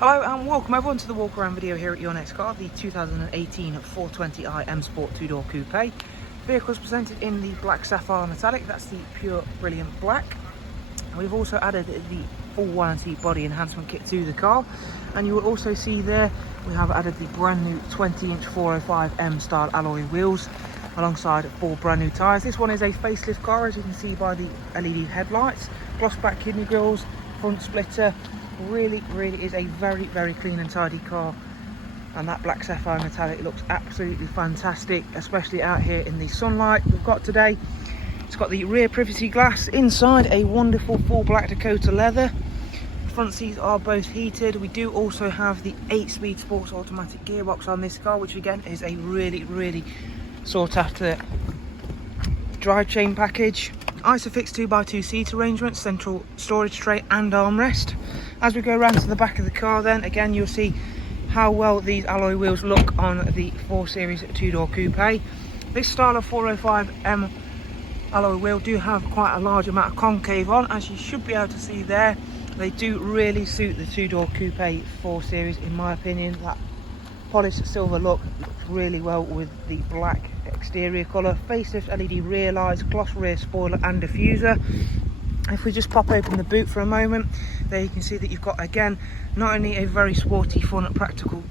Hello and welcome everyone to the walk around video here at Your Next Car, the 2018 420i M Sport 2-door coupe. The vehicle is presented in the black sapphire metallic, that's the pure brilliant black. And we've also added the full warranty body enhancement kit to the car, and you will also see there we have added the brand new 20-inch 405M style alloy wheels alongside 4 brand new tyres. This one is a facelift car, as you can see by the LED headlights, gloss back kidney grills, front splitter. Really is a very clean and tidy car, and that black sapphire metallic looks absolutely fantastic, especially out here in the sunlight we've got today. It's got the rear privacy glass, inside a wonderful full black Dakota leather. Front seats are both heated. We do also have the 8-speed sports automatic gearbox on this car, which again is a really sought after drive chain package. Isofix 2x2 seat arrangement, central storage tray and armrest. As we go around to the back of the car then, again you'll see how well these alloy wheels look on the 4 Series 2-door coupe. This style of 405M alloy wheel do have quite a large amount of concave on, as you should be able to see there. They do really suit the 2-door coupe 4 Series in my opinion. That polished silver look looks really well with the black exterior colour. Facelift LED rear lights, gloss rear spoiler and diffuser. If we just pop open the boot for a moment, there you can see that you've got again not only a very sporty, fun and practical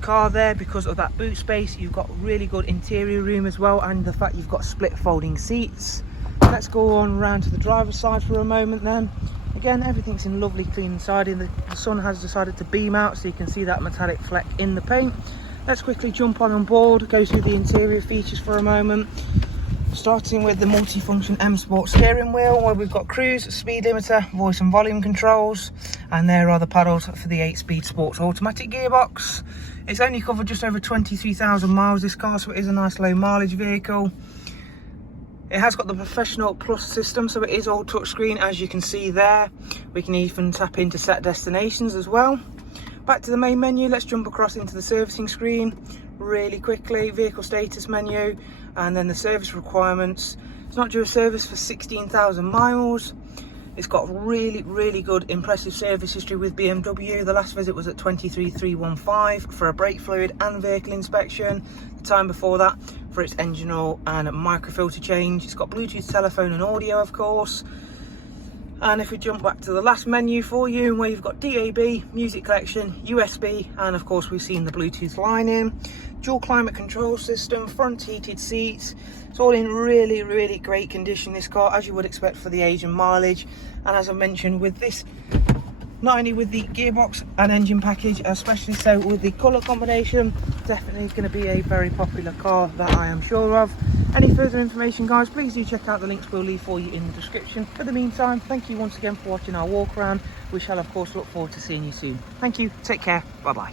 car there because of that boot space, you've got really good interior room as well, and the fact you've got split folding seats. Let's go on around to the driver's side for a moment then. Again, everything's in lovely clean siding. The sun has decided to beam out, so you can see that metallic fleck in the paint. Let's quickly jump on board, go through the interior features for a moment. Starting with the multi-function M Sport steering wheel, where we've got cruise, speed limiter, voice and volume controls, and there are the paddles for the 8-speed sports automatic gearbox. It's only covered just over 23,000 miles this car, so it is a nice low mileage vehicle. It has got the Professional Plus system, so it is all touchscreen, as you can see there. We can even tap into set destinations as well. Back to the main menu, let's jump across into the servicing screen really quickly. Vehicle status menu, and then the service requirements. It's not due a service for 16,000 miles. It's got really good impressive service history with BMW. The last visit was at 23,315 for a brake fluid and vehicle inspection. The time before that for its engine oil and microfilter change. It's got Bluetooth, telephone and audio of course. And if we jump back to the last menu for you, where you've got DAB, music collection, USB, and of course we've seen the Bluetooth line in. Dual climate control system, front heated seats. It's all in really great condition, this car, as you would expect for the age and mileage. And as I mentioned, with this, not only with the gearbox and engine package, especially so with the colour combination, definitely going to be a very popular car, that I am sure of. Any further information guys, please do check out the links we'll leave for you in the description. For the meantime, thank you once again for watching our walk around. We shall of course look forward to seeing you soon. Thank you, take care, bye bye.